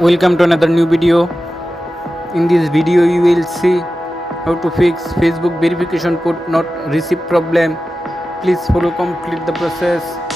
Welcome to another new video. In this video you will see how to fix Facebook verification code not received problem. Please follow complete the process.